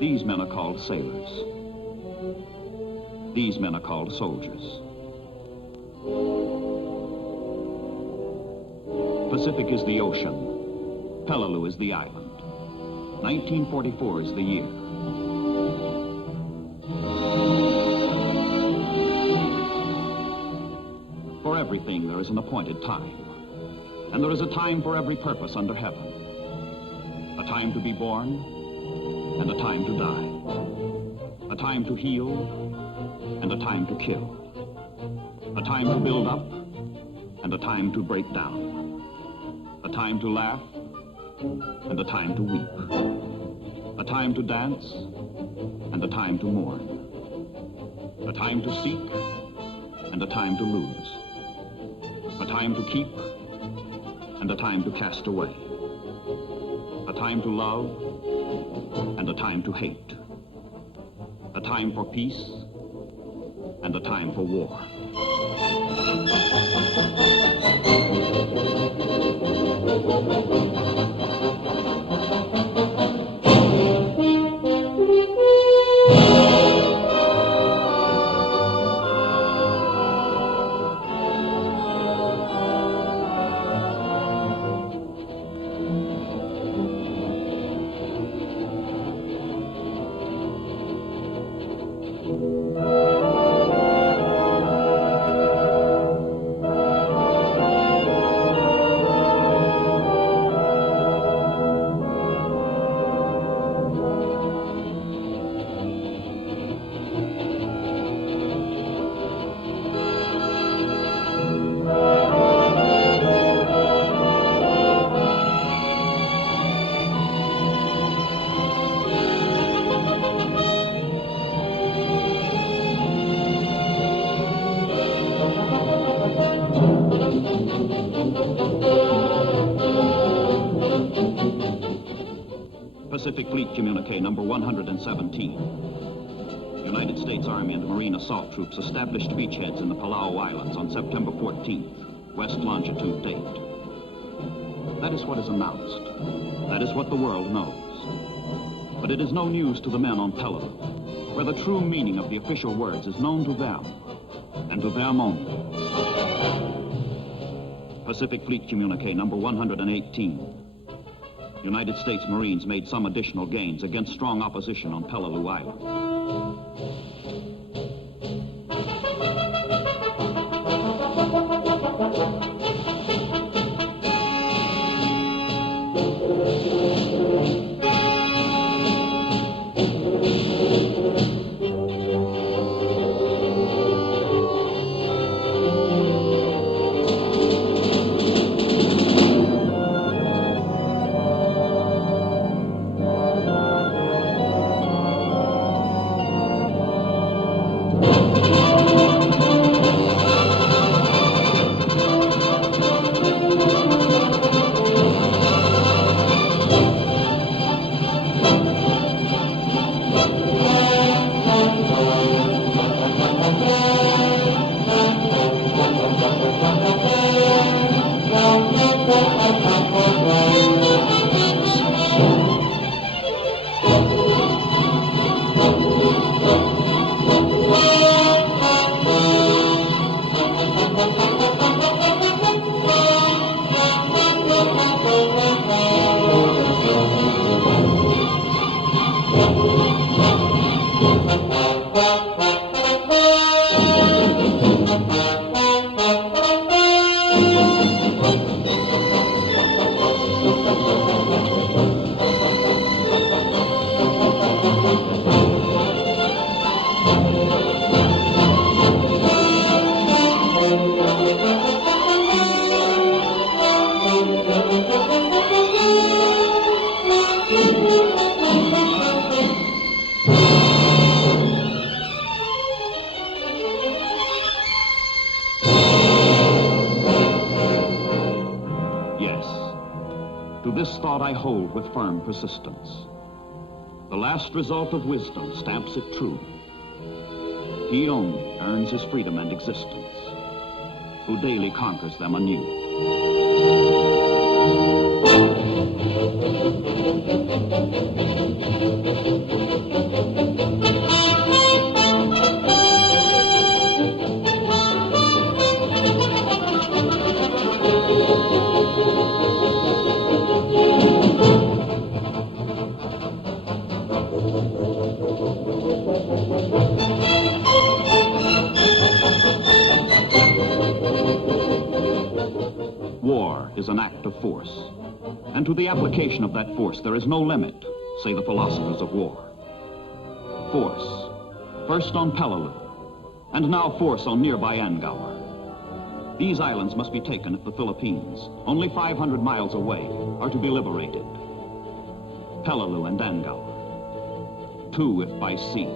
These men are called sailors. These men are called soldiers. Pacific is the ocean. Peleliu is the island. 1944 is the year. For everything, there is an appointed time. And there is a time for every purpose under heaven. A time to be born, and a time to die. A time to heal, and a time to kill. A time to build up, and a time to break down. A time to laugh, and a time to weep. A time to dance, and a time to mourn. A time to seek, and a time to lose. A time to keep, and a time to cast away. A time to love, and a time to hate. A time for peace, and a time for war. Pacific Fleet Communique number 117. United States Army and Marine Assault Troops established beachheads in the Palau Islands on September 14th, west longitude date. That is what is announced. That is what the world knows. But it is no news to the men on Peleliu, where the true meaning of the official words is known to them, and to them only. Pacific Fleet Communique number 118. United States Marines made some additional gains against strong opposition on Peleliu Island. This thought I hold with firm persistence. The last result of wisdom stamps it true. He only earns his freedom and existence, who daily conquers them anew. War is an act of force, and to the application of that force there is no limit, say the philosophers of war. Force, first on Peleliu, and now force on nearby Angaur. These islands must be taken if the Philippines, only 500 miles away, are to be liberated. Peleliu and Angaur, two if by sea.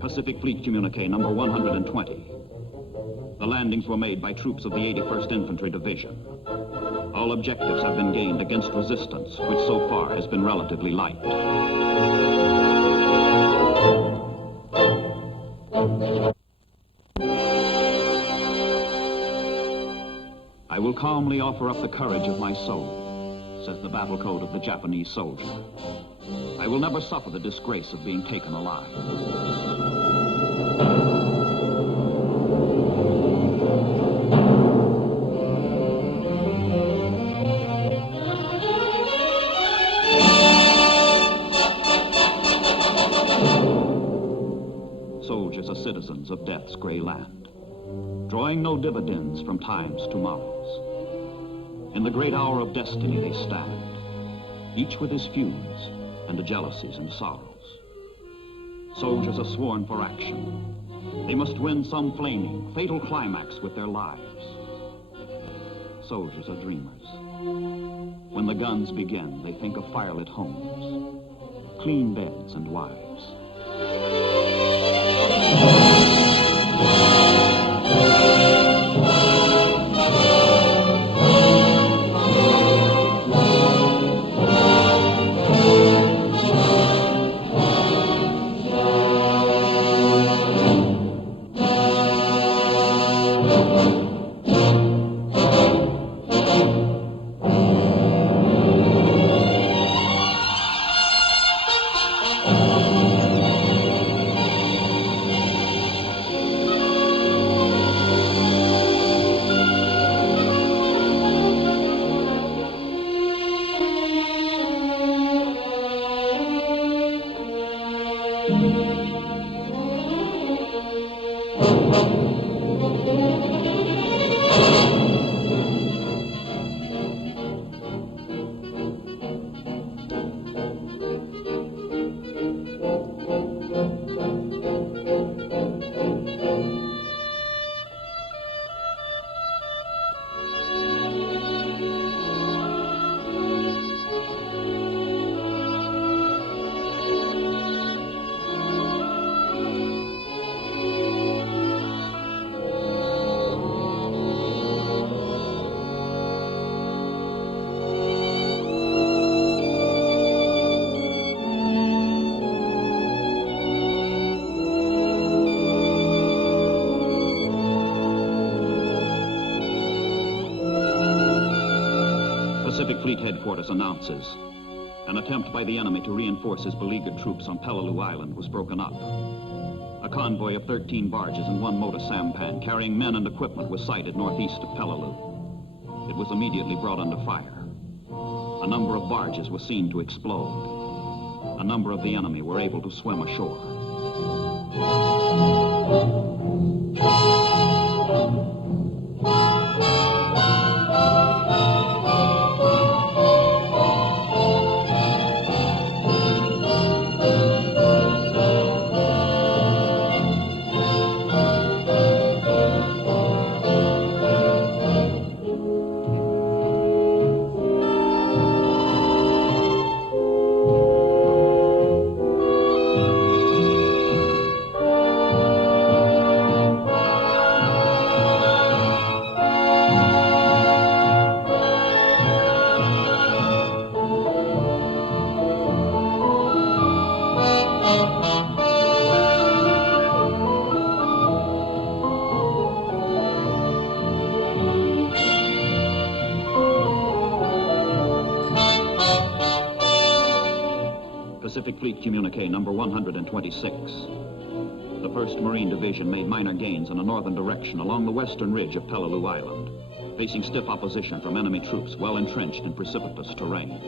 Pacific Fleet Communique number 120. The landings were made by troops of the 81st Infantry Division. All objectives have been gained against resistance, which so far has been relatively light. I will calmly offer up the courage of my soul, says the battle code of the Japanese soldier. I will never suffer the disgrace of being taken alive. Soldiers are citizens of death's gray land, drawing no dividends from time's tomorrows. In the great hour of destiny they stand, each with his feuds and the jealousies and sorrows. Soldiers are sworn for action. They must win some flaming, fatal climax with their lives. Soldiers are dreamers. When the guns begin, they think of firelit homes, clean beds and wives. Pacific Fleet Headquarters announces an attempt by the enemy to reinforce his beleaguered troops on Peleliu Island was broken up. A convoy of 13 barges and one motor sampan carrying men and equipment was sighted northeast of Peleliu. It was immediately brought under fire. A number of barges were seen to explode. A number of the enemy were able to swim ashore. Pacific Fleet Communique number 126. The 1st Marine Division made minor gains in a northern direction along the western ridge of Peleliu Island, facing stiff opposition from enemy troops well entrenched in precipitous terrain.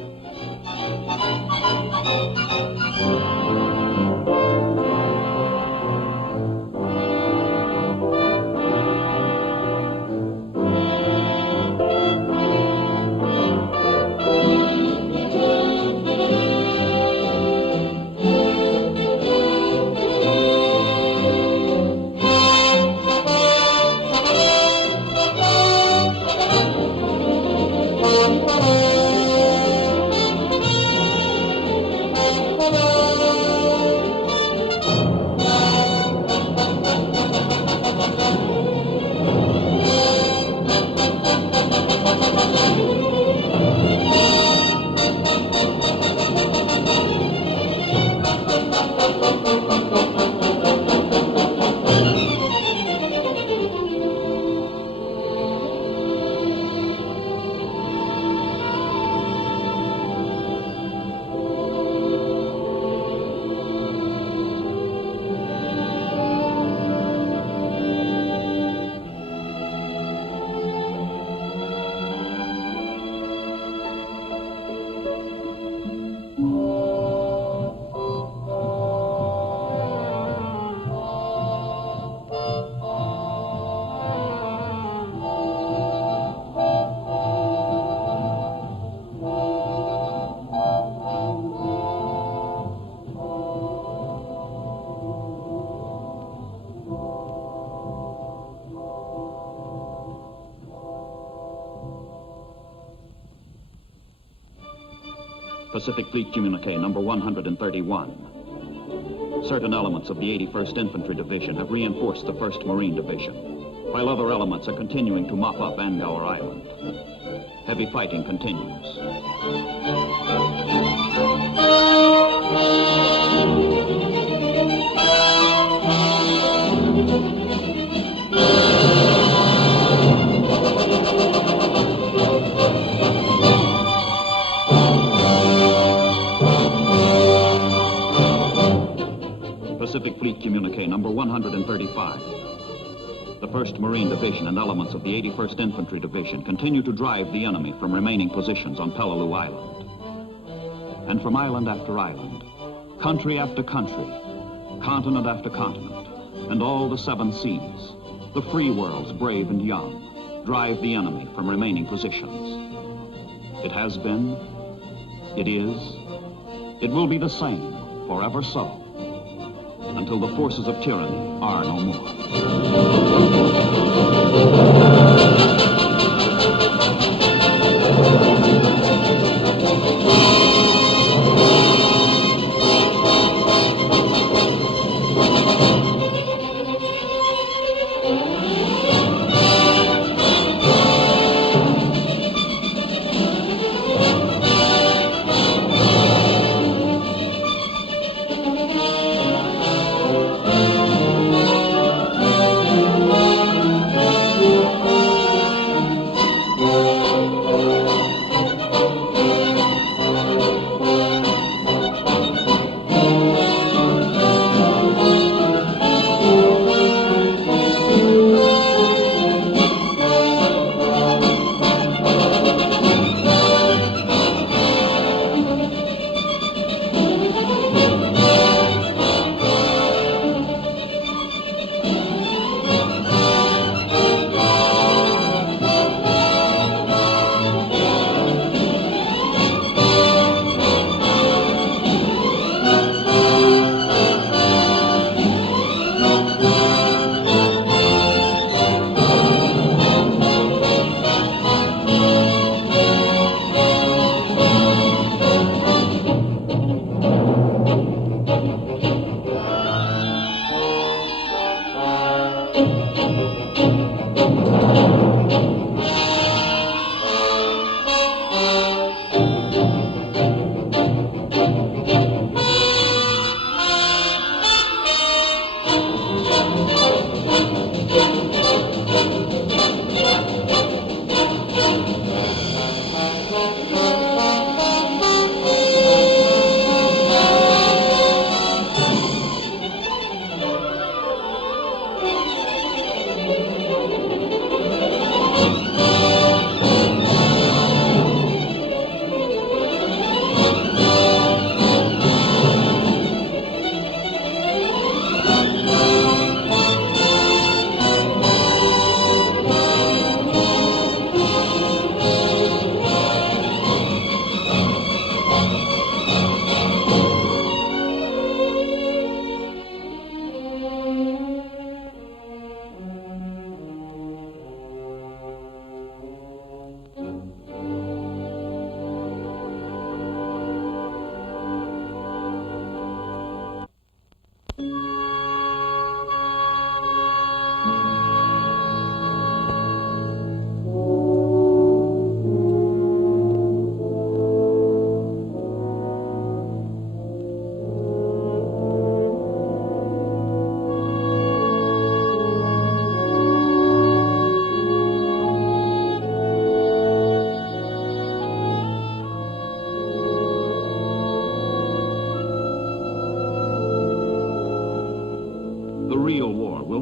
Pacific Fleet Communique number 131. Certain elements of the 81st Infantry Division have reinforced the 1st Marine Division, while other elements are continuing to mop up Angour Island. Heavy fighting continues. Pacific Fleet Communique number 135. The 1st Marine Division and elements of the 81st Infantry Division continue to drive the enemy from remaining positions on Peleliu Island. And from island after island, country after country, continent after continent, and all the 7 seas, the free worlds, brave and young, drive the enemy from remaining positions. It has been, it is, it will be the same, forever so, until the forces of tyranny are no more.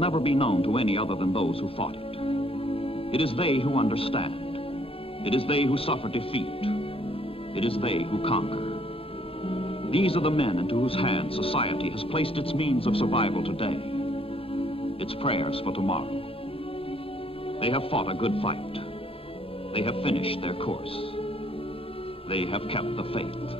never be known to any other than those who fought it. It is they who understand. It is they who suffer defeat. It is they who conquer. These are the men into whose hands society has placed its means of survival today, its prayers for tomorrow. They have fought a good fight. They have finished their course. They have kept the faith.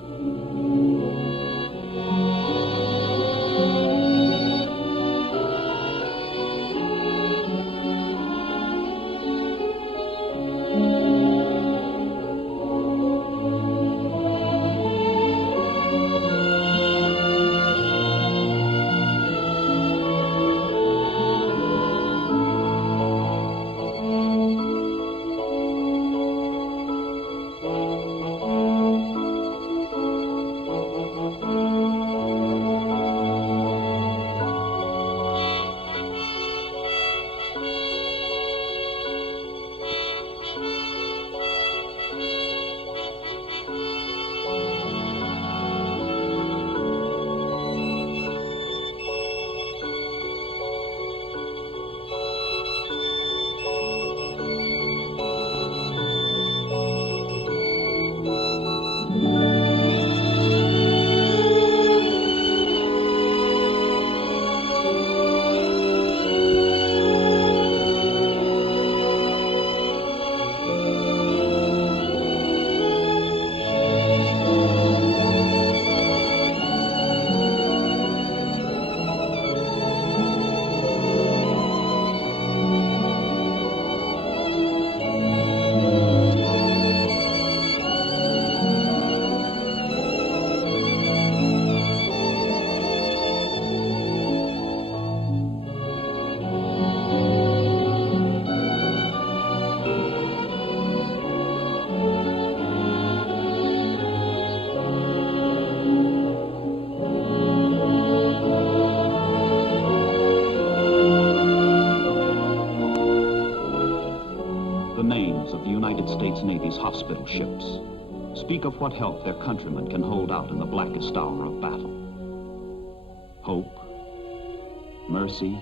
Navy's hospital ships speak of what help their countrymen can hold out in the blackest hour of battle. Hope, mercy,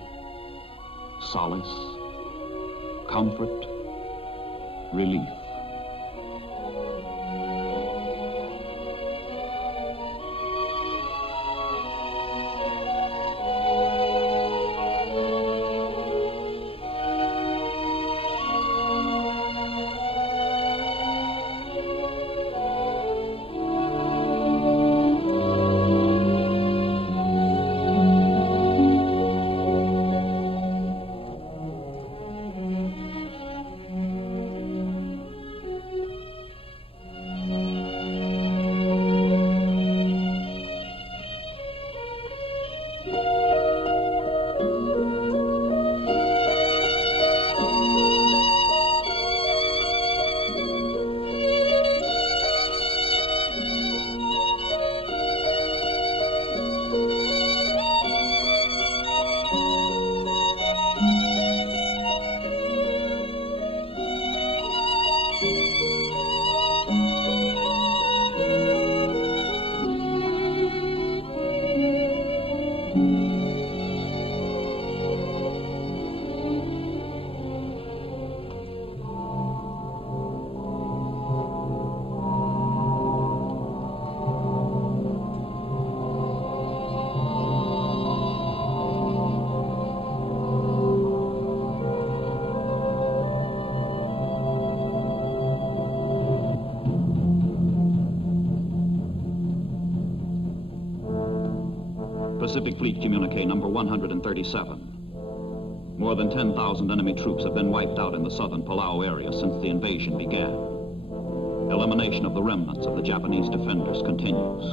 solace, comfort, relief. Pacific Fleet Communique number 137. More than 10,000 enemy troops have been wiped out in the southern Palau area since the invasion began. Elimination of the remnants of the Japanese defenders continues.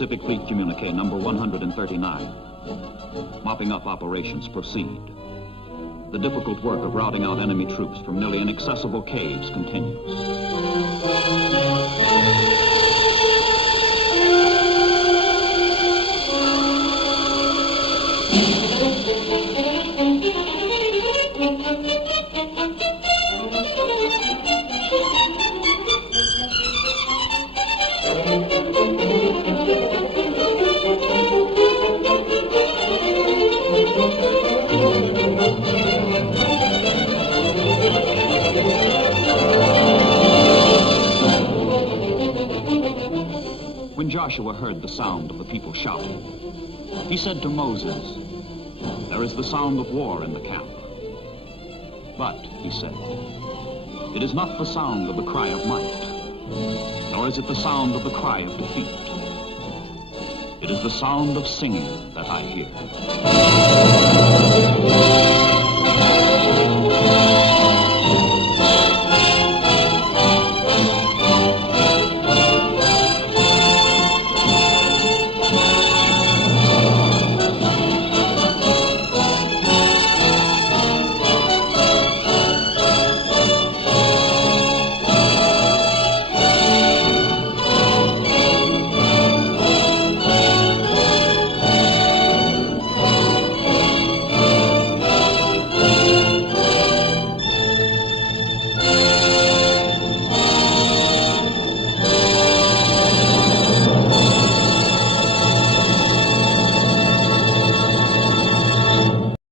Pacific Fleet Communique number 139. Mopping up operations proceed. The difficult work of routing out enemy troops from nearly inaccessible caves continues. When Joshua heard the sound of the people shouting, he said to Moses, "There is the sound of war in the camp." But, he said, "It is not the sound of the cry of might, nor is it the sound of the cry of defeat. It is the sound of singing that I hear."